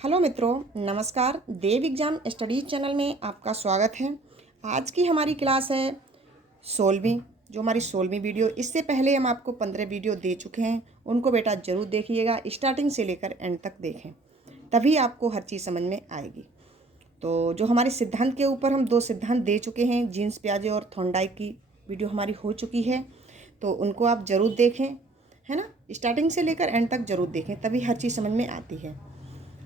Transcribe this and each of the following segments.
Hello मित्रों, नमस्कार। देव exam studies channel में आपका स्वागत है। आज की हमारी क्लास है 16वीं, जो हमारी 16वीं वीडियो। इससे पहले हम आपको 15 वीडियो दे चुके हैं, उनको बेटा ज़रूर देखिएगा, स्टार्टिंग से लेकर एंड तक देखें, तभी आपको हर चीज़ समझ में आएगी। तो जो हमारे सिद्धांत के ऊपर हम 2 सिद्धांत दे चुके हैं, जीन्स पियाजे और थॉर्नडाइक की वीडियो हमारी हो चुकी है, तो उनको आप ज़रूर देखें, है ना। स्टार्टिंग से लेकर एंड तक ज़रूर देखें, तभी हर चीज़ समझ में आती है।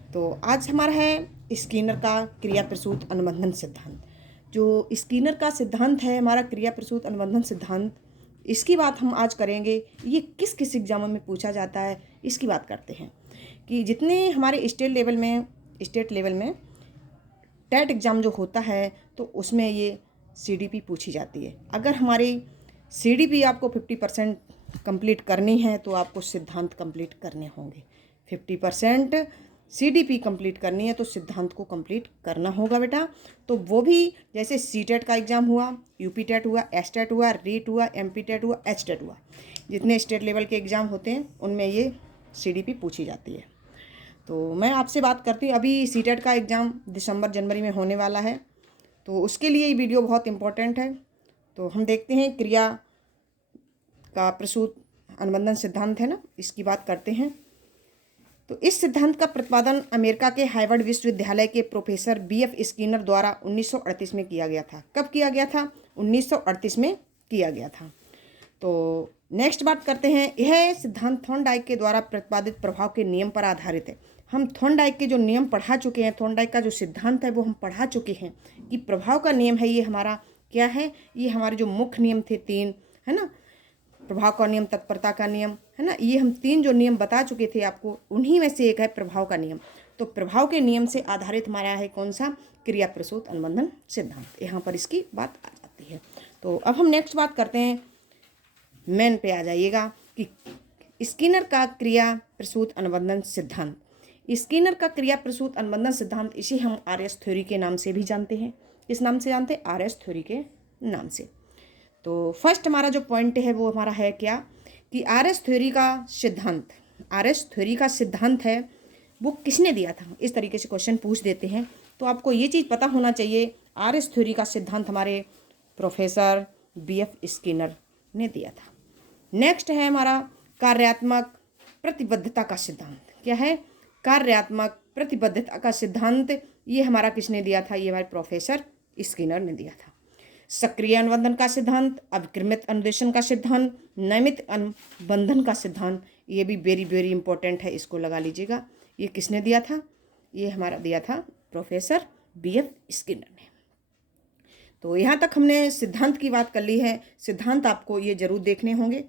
तो आज हमारा है स्किनर का क्रिया प्रसूत अनुबंधन सिद्धांत। जो स्किनर का सिद्धांत है हमारा क्रिया प्रसूत अनुबंधन सिद्धांत, इसकी बात हम आज करेंगे। ये किस किस एग्जामों में पूछा जाता है, इसकी बात करते हैं। कि जितने हमारे स्टेट लेवल में टेट एग्ज़ाम जो होता है, तो उसमें ये CDP पूछी जाती है। अगर हमारी CDP आपको 50% कंप्लीट करनी है, तो आपको सिद्धांत कंप्लीट करने होंगे। 50% CDP कंप्लीट करनी है तो सिद्धांत को कंप्लीट करना होगा बेटा। तो वो भी जैसे CTET का एग्ज़ाम हुआ, UP टेट हुआ, STET हुआ, RET हुआ, MP टेट हुआ, HTET हुआ, जितने स्टेट लेवल के एग्ज़ाम होते हैं उनमें ये CDP पूछी जाती है। तो मैं आपसे बात करती हूँ, अभी CTET का एग्ज़ाम दिसंबर जनवरी में होने वाला है, तो उसके लिए ये वीडियो बहुत इम्पोर्टेंट है। तो हम देखते हैं क्रिया का प्रसूत अनुबंधन सिद्धांत है ना, इसकी बात करते हैं। तो इस सिद्धांत का प्रतिपादन अमेरिका के हार्वर्ड विश्वविद्यालय के प्रोफेसर BF स्किनर द्वारा 1938 में किया गया था। कब किया गया था? 1938 में किया गया था। तो नेक्स्ट बात करते हैं, यह सिद्धांत थॉर्नडाइक के द्वारा प्रतिपादित प्रभाव के नियम पर आधारित है। हम थॉर्नडाइक के जो नियम पढ़ा चुके हैं, थॉर्नडाइक का जो सिद्धांत है वो हम पढ़ा चुके हैं कि प्रभाव का नियम है, ये हमारा क्या है, ये हमारे जो मुख्य नियम थे 3, है ना। प्रभाव का नियम, तत्परता का नियम, है ना। ये हम 3 जो नियम बता चुके थे आपको, उन्हीं में से एक है प्रभाव का नियम। तो प्रभाव के नियम से आधारित हमारा है कौन सा? क्रिया प्रसूत अनुबंधन सिद्धांत। यहाँ पर इसकी बात आ जाती है। तो अब हम नेक्स्ट बात करते हैं, मेन पे आ जाइएगा कि स्किनर का क्रिया प्रसूत अनुबंधन सिद्धांत। स्किनर का क्रिया प्रसूत अनुबंधन सिद्धांत, इसे हम RS थ्योरी के नाम से भी जानते हैं। किस नाम से जानते हैं? RS थ्योरी के नाम से। तो फर्स्ट हमारा जो पॉइंट है वो हमारा है क्या, कि RS थ्योरी का सिद्धांत, RS थ्योरी का सिद्धांत है वो किसने दिया था? इस तरीके से क्वेश्चन पूछ देते हैं, तो आपको ये चीज़ पता होना चाहिए, RS थ्योरी का सिद्धांत हमारे प्रोफेसर BF स्किनर ने दिया था। नेक्स्ट है हमारा कार्यात्मक प्रतिबद्धता का सिद्धांत। क्या है? कार्यात्मक प्रतिबद्धता का सिद्धांत, ये हमारा किसने दिया था? ये हमारे प्रोफेसर स्किनर ने दिया था। सक्रिय अनुबंधन का सिद्धांत, अविक्रमित अनुदेशन का सिद्धांत, नियमित अनुबंधन का सिद्धांत, ये भी वेरी वेरी इंपॉर्टेंट है, इसको लगा लीजिएगा। ये किसने दिया था? ये हमारा दिया था प्रोफेसर BF स्किनर ने। तो यहाँ तक हमने सिद्धांत की बात कर ली है। सिद्धांत आपको ये जरूर देखने होंगे,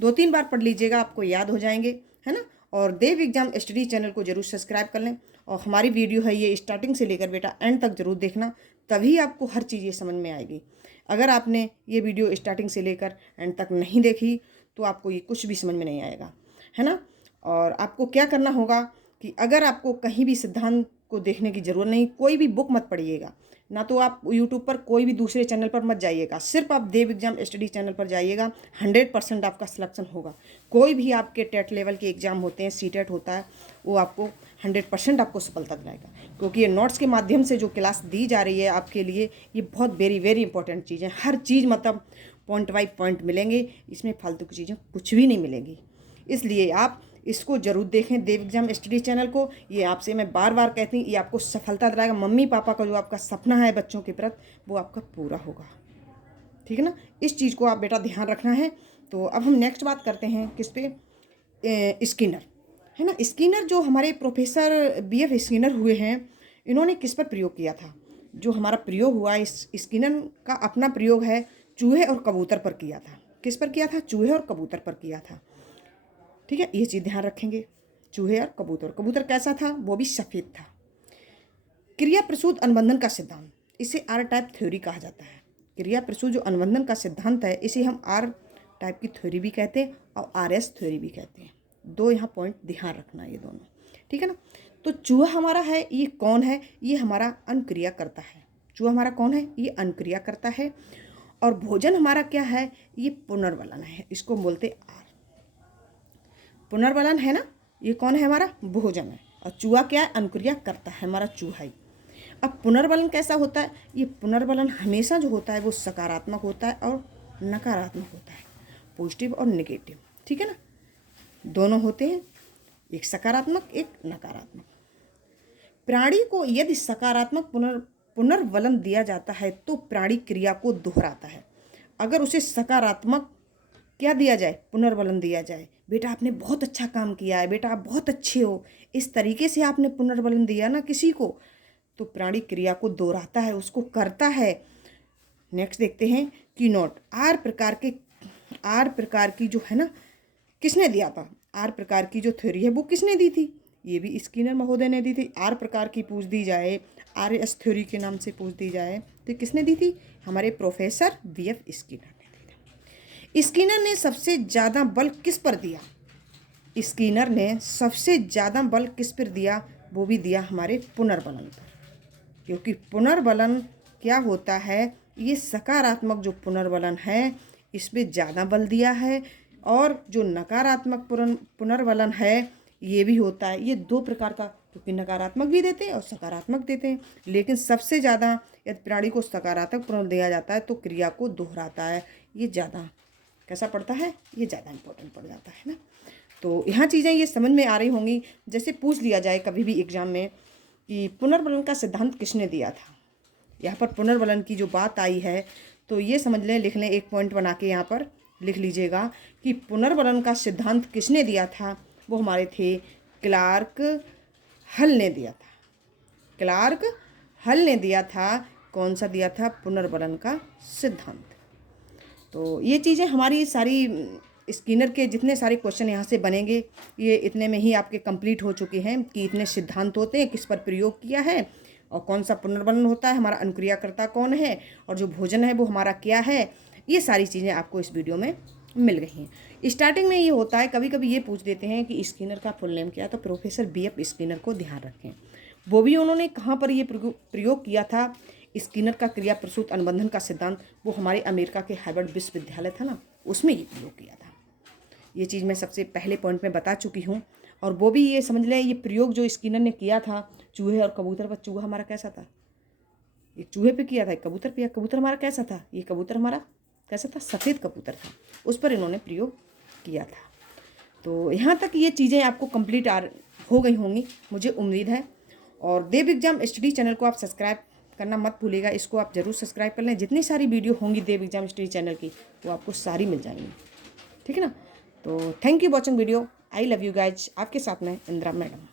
2-3 बार पढ़ लीजिएगा, आपको याद हो जाएंगे, है ना। और देव एग्जाम स्टडी चैनल को जरूर सब्सक्राइब कर लें, और हमारी वीडियो है ये स्टार्टिंग से लेकर बेटा एंड तक जरूर देखना, तभी आपको हर चीज़ ये समझ में आएगी। अगर आपने ये वीडियो स्टार्टिंग से लेकर एंड तक नहीं देखी, तो आपको ये कुछ भी समझ में नहीं आएगा, है ना। और आपको क्या करना होगा कि अगर आपको कहीं भी सिद्धांत को देखने की ज़रूरत नहीं, कोई भी बुक मत पढ़िएगा ना, तो आप यूट्यूब पर कोई भी दूसरे चैनल पर मत जाइएगा, सिर्फ आप देव एग्जाम स्टडी चैनल पर जाइएगा। 100% आपका सिलेक्शन होगा। कोई भी आपके टेट लेवल के एग्ज़ाम होते हैं, CTET होता है, वो आपको 100% आपको सफलता दिलाएगा, क्योंकि ये नोट्स के माध्यम से जो क्लास दी जा रही है आपके लिए, ये बहुत वेरी वेरी इंपॉर्टेंट चीज़ है। हर चीज़ मतलब पॉइंट बाई पॉइंट मिलेंगे, इसमें फालतू की चीज़ें कुछ भी नहीं मिलेंगी। इसलिए आप इसको जरूर देखें, देव एग्जाम स्टडी चैनल को। ये आपसे मैं बार बार कहती हूँ, ये आपको सफलता दिलाएगा। मम्मी पापा का जो आपका सपना है बच्चों के प्रति, वो आपका पूरा होगा, ठीक है ना। इस चीज़ को आप बेटा ध्यान रखना है। तो अब हम नेक्स्ट बात करते हैं किस पे? स्किनर, है ना। स्किनर जो हमारे प्रोफेसर BF स्किनर हुए हैं, इन्होंने किस पर प्रयोग किया था? जो हमारा प्रयोग हुआ, इस स्किनर का अपना प्रयोग है चूहे और कबूतर पर किया था। किस पर किया था? चूहे और कबूतर पर किया था, ठीक है। ये चीज़ ध्यान रखेंगे, चूहे और कबूतर। कबूतर कैसा था? वो भी सफ़ेद था। क्रिया प्रसूत अनुबंधन का सिद्धांत, इसे R टाइप थ्योरी कहा जाता है। क्रिया प्रसूत जो अनुबंधन का सिद्धांत है, इसे हम R टाइप की थ्योरी भी कहते हैं और RS थ्योरी भी कहते हैं। 2 यहाँ पॉइंट ध्यान रखना, ये दोनों, ठीक है ना। तो चूहा हमारा है, ये कौन है? ये हमारा अनुक्रिया करता है। चूहा हमारा कौन है? ये अनुक्रिया करता है। और भोजन हमारा क्या है? ये पुनर्वलन है, इसको बोलते R। पुनर्वलन है ना, ये कौन है? हमारा भोजन है। और चूहा क्या है, अनुक्रिया करता है हमारा चूहा ही। अब पुनर्बलन कैसा होता है, ये पुनर्बलन हमेशा जो होता है वो सकारात्मक होता है और नकारात्मक होता है, पॉजिटिव और नेगेटिव, ठीक है ना, दोनों होते हैं, एक सकारात्मक एक नकारात्मक। प्राणी को यदि सकारात्मक पुनर्बलन दिया जाता है तो प्राणी क्रिया को दोहराता है। अगर उसे सकारात्मक क्या दिया जाए, पुनर्बलन दिया जाए, बेटा आपने बहुत अच्छा काम किया है, बेटा आप बहुत अच्छे हो, इस तरीके से आपने पुनर्बलन दिया ना किसी को, तो प्राणी क्रिया को दोहराता है, उसको करता है। नेक्स्ट देखते हैं की नोट, आर प्रकार की जो है ना, किसने दिया था, आर प्रकार की जो थ्योरी है वो किसने दी थी, ये भी स्किनर महोदय ने दी थी। आर प्रकार की पूछ दी जाए, आर एस थ्योरी के नाम से पूछ दी जाए तो किसने दी थी, हमारे प्रोफेसर वीएफ स्किनर ने दी थी। स्किनर ने सबसे ज़्यादा बल किस पर दिया, स्किनर ने सबसे ज़्यादा बल किस पर दिया, वो भी दिया हमारे पुनर्बलन पर, क्योंकि पुनर्बलन क्या होता है, ये सकारात्मक जो पुनर्बलन है इस पर ज़्यादा बल दिया है, और जो नकारात्मक पुनर्बलन है ये भी होता है। ये दो प्रकार का, क्योंकि नकारात्मक भी देते हैं और सकारात्मक देते हैं, लेकिन सबसे ज़्यादा यदि प्राणी को सकारात्मक पुनर्बलन दिया जाता है तो क्रिया को दोहराता है, ये ज़्यादा कैसा पड़ता है, ये ज़्यादा इम्पोर्टेंट पड़ जाता है ना। तो यहाँ चीज़ें ये समझ में आ रही होंगी। जैसे पूछ लिया जाए कभी भी एग्जाम में कि पुनर्बलन का सिद्धांत किसने दिया था, यहाँ पर पुनर्बलन की जो बात आई है तो ये समझ लें, लिख लें, एक पॉइंट बना के यहाँ पर लिख लीजिएगा कि पुनर्बलन का सिद्धांत किसने दिया था, वो हमारे थे क्लार्क हल ने दिया था। क्लार्क हल ने दिया था, कौन सा दिया था, पुनर्बलन का सिद्धांत। तो ये चीज़ें हमारी सारी स्किनर के जितने सारे क्वेश्चन यहाँ से बनेंगे ये इतने में ही आपके कंप्लीट हो चुके हैं कि इतने सिद्धांत होते हैं, किस पर प्रयोग किया है और कौन सा पुनर्बलन होता है, हमारा अनुक्रियाकर्ता कौन है और जो भोजन है वो हमारा क्या है, ये सारी चीज़ें आपको इस वीडियो में मिल गई हैं। स्टार्टिंग में ये होता है, कभी कभी ये पूछ देते हैं कि स्किनर का फुल नेम क्या है, तो प्रोफेसर बीएफ स्किनर को ध्यान रखें, वो भी उन्होंने कहाँ पर ये प्रयोग किया था, स्किनर का क्रिया प्रसूत अनुबंधन का सिद्धांत, वो हमारे अमेरिका के हार्वर्ड विश्वविद्यालय था ना, उसमें ये प्रयोग किया था। ये चीज़ मैं सबसे पहले पॉइंट में बता चुकी हूँ। और वो भी ये समझ लें, ये प्रयोग जो स्किनर ने किया था चूहे और कबूतर पर, चूहा हमारा कैसा था, एक चूहे पे किया था, एक कबूतर पे, कबूतर हमारा कैसा था, ये कबूतर हमारा कैसा था, सफ़ेद कबूतर था, उस पर इन्होंने प्रयोग किया था। तो यहाँ तक ये चीज़ें आपको कंप्लीट हो गई होंगी मुझे उम्मीद है। और देव एग्जाम स्टडी चैनल को आप सब्सक्राइब करना मत भूलिएगा, इसको आप ज़रूर सब्सक्राइब कर लें। जितनी सारी वीडियो होंगी देव एग्जाम स्टडी चैनल की वो आपको सारी मिल जाएंगी, ठीक है ना। तो thank you watching video, I love you guys, आपके साथ में इंदिरा मैडम।